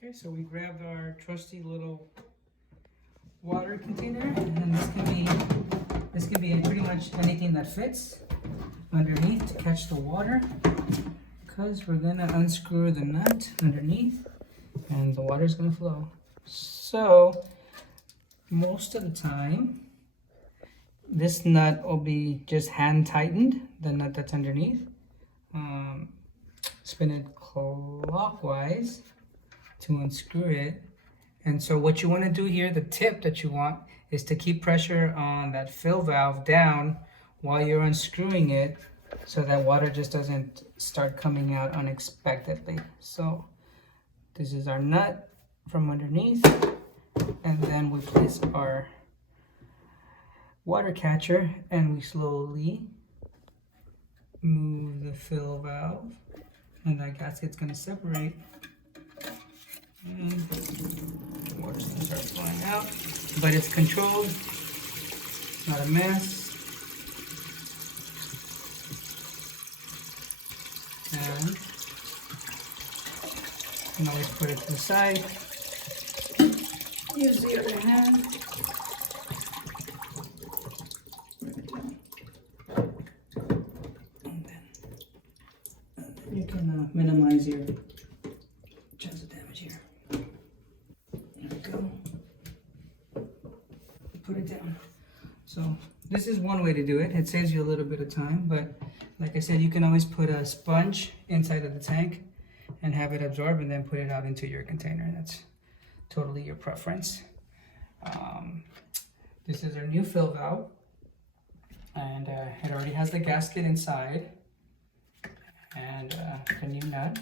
Okay, so we grabbed our trusty little water container, and this can be pretty much anything that fits underneath to catch the water, because we're gonna unscrew the nut underneath and the water is gonna flow. So most of the time this nut will be just hand tightened, the nut that's underneath. Spin it clockwise to unscrew it. And so what you want to do here, the tip that you want, is to keep pressure on that fill valve down while you're unscrewing it, so that water just doesn't start coming out unexpectedly. So this is our nut from underneath, and then we place our water catcher and we slowly move the fill valve, and that gasket's going to separate, and the water's going to start flowing out, but it's controlled, it's not a mess. And you can always put it to the side, use the other hand, and then you can minimize your chance of damage here. There we go. Put it down. So this is one way to do it. It saves you a little bit of time, but like I said, you can always put a sponge inside of the tank and have it absorb and then put it out into your container. That's totally your preference. This is our new fill valve, and it already has the gasket inside and the new nut.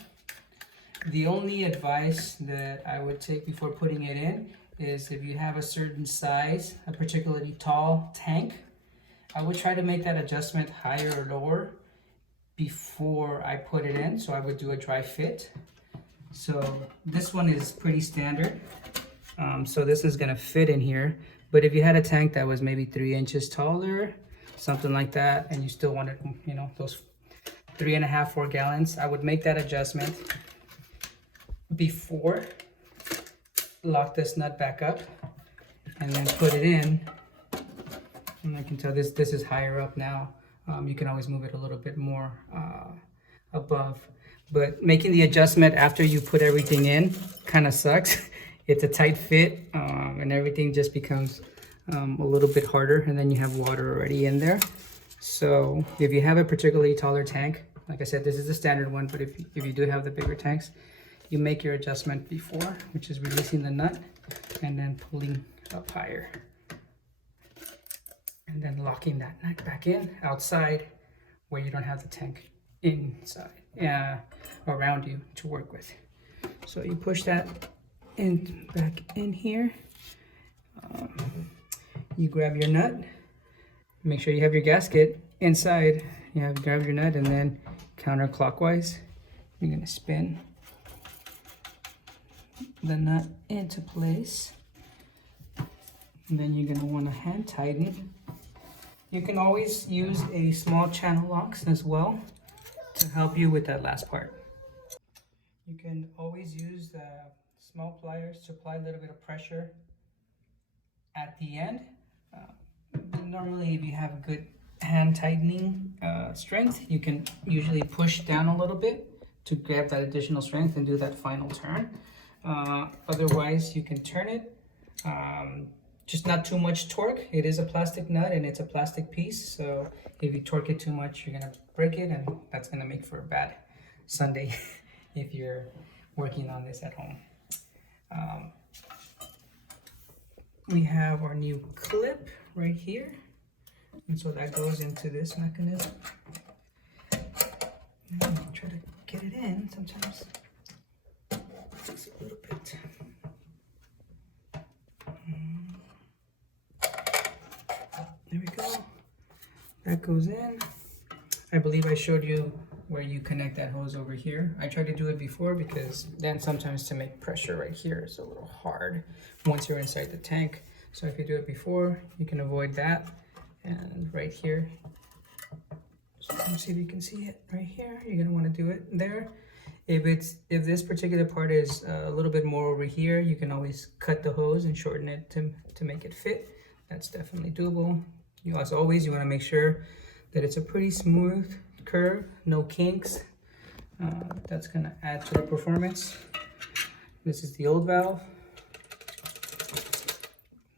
The only advice that I would take before putting it in is, if you have a certain size, a particularly tall tank, I would try to make that adjustment higher or lower before I put it in. So I would do a dry fit. So this one is pretty standard. So this is gonna fit in here. But if you had a tank that was maybe 3 inches taller, something like that, and you still wanted, you know, those 3.5, 4 gallons, I would make that adjustment before, lock this nut back up, and then put it in. And I can tell this is higher up now. You can always move it a little bit more above, but making the adjustment after you put everything in kind of sucks. It's a tight fit, and everything just becomes a little bit harder, and then you have water already in there. So if you have a particularly taller tank, like I said, this is the standard one, but if you do have the bigger tanks, you make your adjustment before, which is releasing the nut and then pulling up higher, and then locking that nut back in outside where you don't have the tank inside, around you to work with. So you push that in back in here. You grab your nut, make sure you have your gasket inside. You have grab your nut, and then counterclockwise, you're gonna spin the nut into place, and then you're gonna want to hand tighten. You can always use a small channel locks as well to help you with that last part. You can always use the small pliers to apply a little bit of pressure at the end. Normally, if you have good hand tightening strength, you can usually push down a little bit to grab that additional strength and do that final turn. Otherwise, you can turn it, just not too much torque. It is a plastic nut and it's a plastic piece, so if you torque it too much, you're gonna break it, and that's gonna make for a bad Sunday if you're working on this at home. We have our new clip right here, and so that goes into this mechanism. And try to get it in. Sometimes it takes a little bit. There we go. That goes in. I believe I showed you where you connect that hose over here. I tried to do it before, because then sometimes to make pressure right here is a little hard once you're inside the tank. So if you do it before, you can avoid that. And right here, so let me see if you can see it right here. You're gonna want to do it there. If this particular part is a little bit more over here, you can always cut the hose and shorten it to make it fit. That's definitely doable. As always, you want to make sure that it's a pretty smooth curve, no kinks. That's going to add to the performance. This is the old valve.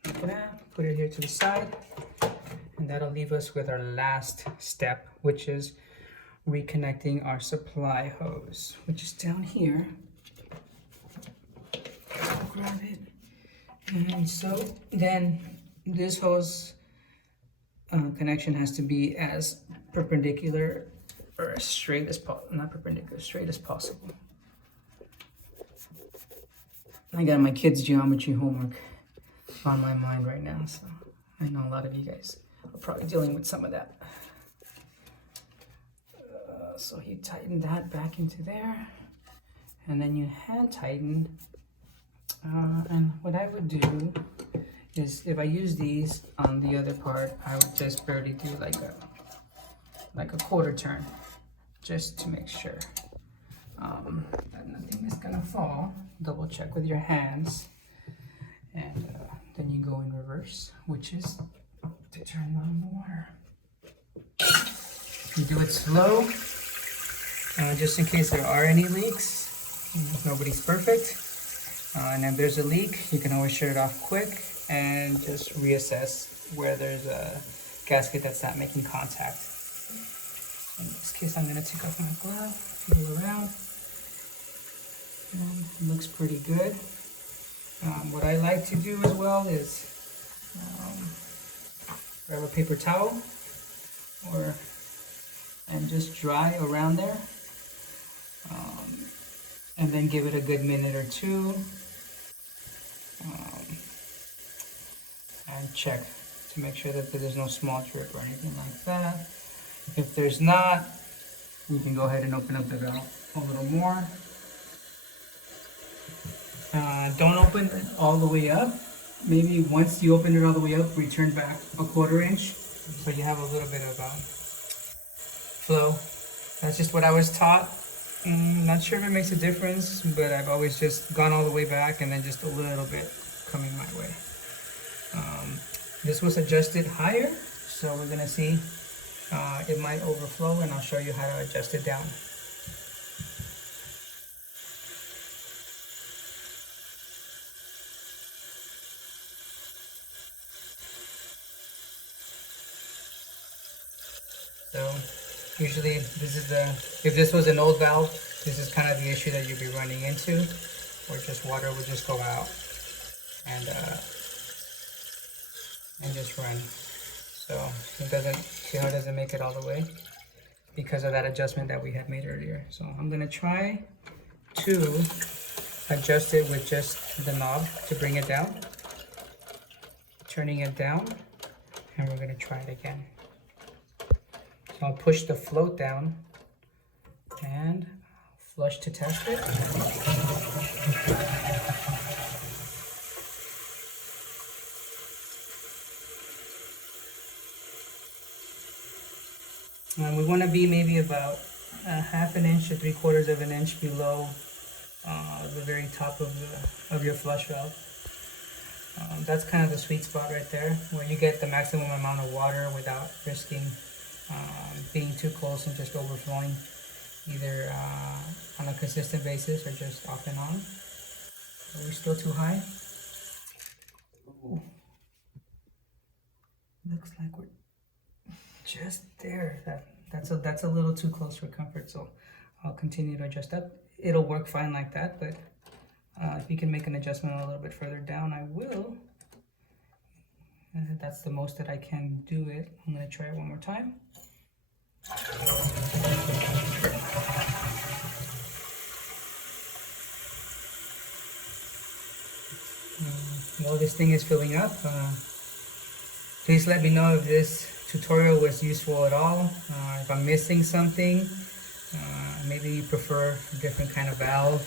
Like that. Put it here to the side, and that'll leave us with our last step, which is reconnecting our supply hose, which is down here. I'll grab it. And so then this hose connection has to be as perpendicular or as straight as possible, not perpendicular, straight as possible. I got my kids' geometry homework on my mind right now, so I know a lot of you guys are probably dealing with some of that. So you tighten that back into there, and then you hand tighten. And what I would do is, if I use these on the other part, I would just barely do like a quarter turn, just to make sure that nothing is gonna fall. Double check with your hands, and then you go in reverse, which is to turn on the water. You do it slow, just in case there are any leaks. Nobody's perfect. And if there's a leak, you can always shut it off quick and just reassess where there's a gasket that's not making contact. In this case, I'm going to take off my glove, feel around, and it looks pretty good. What I like to do as well is grab a paper towel and just dry around there, and then give it a good minute or two, and check to make sure that there's no small drip or anything like that. If there's not, you can go ahead and open up the valve a little more. Don't open it all the way up. Maybe once you open it all the way up, return back a 1/4 inch, so you have a little bit of flow. That's just what I was taught. Not sure if it makes a difference, but I've always just gone all the way back and then just a little bit coming my way. This was adjusted higher, so we're gonna see it might overflow, and I'll show you how to adjust it down. So usually if this was an old valve, this is kind of the issue that you'd be running into, where just water would just go out and just run. So it doesn't make it all the way because of that adjustment that we had made earlier. So I'm gonna try to adjust it with just the knob to bring it down, turning it down, and we're gonna try it again. So I'll push the float down and flush to test it. We want to be maybe about a 1/2 inch to 3/4 of an inch below the very top of your flush valve. That's kind of the sweet spot right there, where you get the maximum amount of water without risking being too close and just overflowing, either on a consistent basis or just off and on. Are we still too high? Ooh. Looks like we're just there. That's a little too close for comfort, so I'll continue to adjust up. It'll work fine like that, but if you can make an adjustment a little bit further down, I will. That's the most that I can do it. I'm going to try it one more time. While this thing is filling up, please let me know if this tutorial was useful at all. If I'm missing something, maybe you prefer a different kind of valve,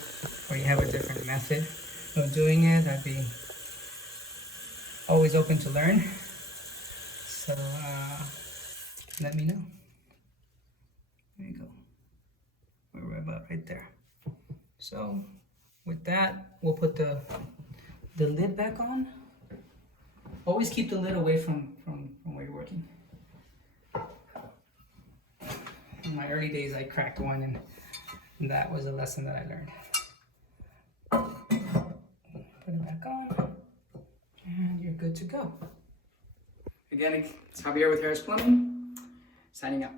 or you have a different method of doing it. I'd be always open to learn. So let me know. There you go. We're about right there. So with that, we'll put the lid back on. Always keep the lid away from where you're working. In my early days, I cracked one, and that was a lesson that I learned. Put it back on, and you're good to go. Again, it's Javier with Harris Plumbing, signing out.